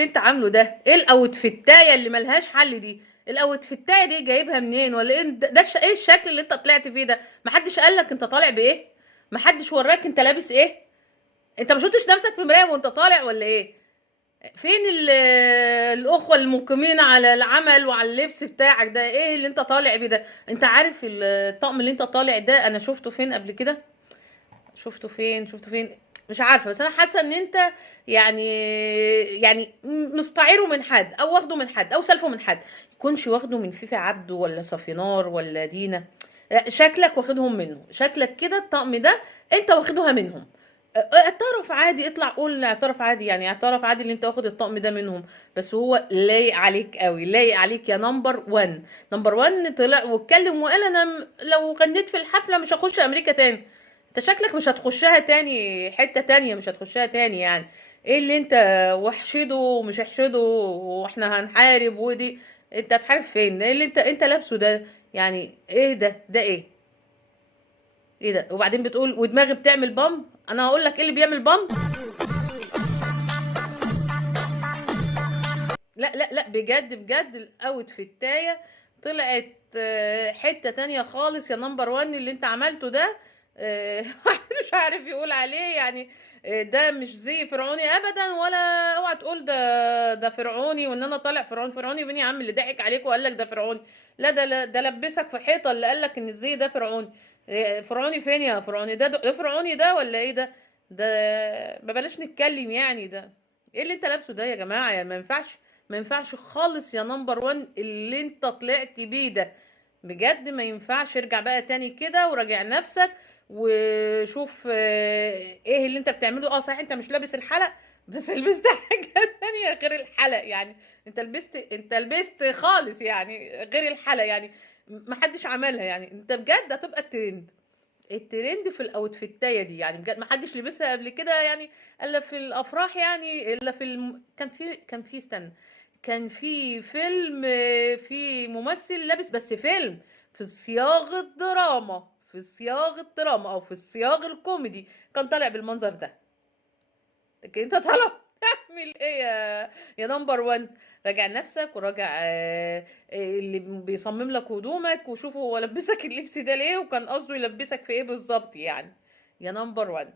اللي انت عامله ده؟ ايه الاوتفيتايه اللي ملهاش حل دي؟ الاوتفيتايه دي جايبها منين؟ ولا ايه ايه الشكل اللي انت طلعت فيه ده؟ محدش قالك انت طالع بايه؟ محدش وراك انت لابس ايه؟ انت ما شفتش نفسك في المرايه وانت طالع ولا ايه؟ فين الاخوه المقيمين على العمل وعلى اللبس بتاعك ده؟ ايه اللي انت طالع بيه ده؟ انت عارف الطقم اللي انت طالع ده انا شفته فين قبل كده؟ شفته فين؟ مش عارفه، بس انا حاسه ان انت يعني مستعيره من حد او واخده من حد او سلفه من حد. يكونش واخده من فيفي عبده ولا صافينار ولا دينا. لا، شكلك واخدهم منه، شكلك كده الطقم ده انت واخدها منهم. اعترف عادي، اطلع قول اعترف عادي، يعني اعترف عادي اللي انت واخد الطقم ده منهم. بس هو لايق عليك قوي، لايق عليك يا نمبر 1. نمبر 1 طلع واتكلم وقال انا لو غنيت في الحفله مش هخش امريكا تاني. انت شكلك مش هتخشها تاني، حتة تانية مش هتخشها تاني يعني. ايه اللي انت وحشده ومش هحشده واحنا هنحارب ودي؟ انت هتحارب فين؟ ايه اللي انت لابسه ده؟ يعني ايه ده ايه؟ ايه ده؟ وبعدين بتقول ودماغي بتعمل بام. انا هقول لك ايه اللي بيعمل بام. لا بجد بجد الاوت في التاية طلعت حتة تانية خالص يا نمبر 1 اللي انت عملته ده. واحد مش عارف يقول عليه يعني. ده مش زي فرعوني ابدا، ولا اوعى تقول ده فرعوني وان انا طالع فرعوني مين يا عم اللي ضحك عليك وقال لك ده فرعوني؟ لا ده لبسك في حيطه اللي قال لك ان الزي ده فرعوني. فرعوني فين يا فرعوني؟ ده فرعوني ده ولا ايه ده؟ ده ما بلاش نتكلم يعني. ده ايه اللي انت لابسه ده يا جماعه؟ يعني ما ينفعش خالص يا نمبر 1 اللي انت طلعت بيه ده. بجد ما ينفعش. ارجع بقى تاني كده وراجع نفسك وشوف ايه اللي انت بتعمله. صحيح انت مش لابس الحلق، بس لبست حاجة تانية غير الحلق يعني. انت لبست خالص يعني غير الحلق يعني. محدش عملها يعني. انت بجد هتبقى الترند في الاوتفيتايه دي يعني. بجد محدش لبسها قبل كده يعني، الا في الافراح يعني، الا كان في استنى. كان في فيلم في ممثل لابس، بس فيلم في صياغه دراما، او في الصياغ الكوميدي، كان طالع بالمنظر ده. لكن انت طالع تعمل ايه يا نمبر 1؟ راجع نفسك وراجع اللي بيصمم لك هدومك، وشوفوا هو لبسك اللبس ده ليه وكان قصده يلبسك في ايه بالظبط يعني. يا نمبر 1